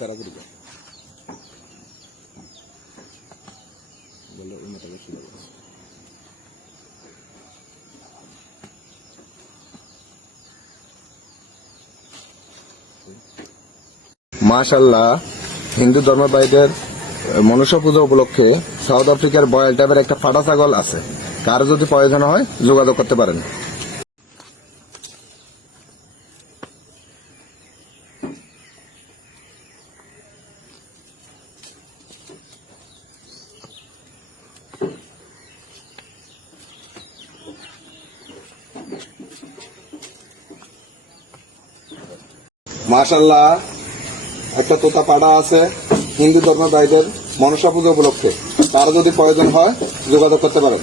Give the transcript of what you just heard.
তারা করি বলে ওই মতো শুরু হবে। মাশাআল্লাহ, হিন্দু ধর্মবাহীদের মনসা পূজা উপলক্ষে সাউথ আফ্রিকার বয়েল টাইপের একটা ফাটা ছাগল আছে। কারো যদি প্রয়োজন হয় যোগাযোগ করতে পারেন। মাশাআল্লাহ, একটা তোতা পাড়া আছে হিন্দু ধর্মবাহীদের মনসা পূজা উপলক্ষে। কারো যদি প্রয়োজন হয় যোগাযোগ করতে পারেন।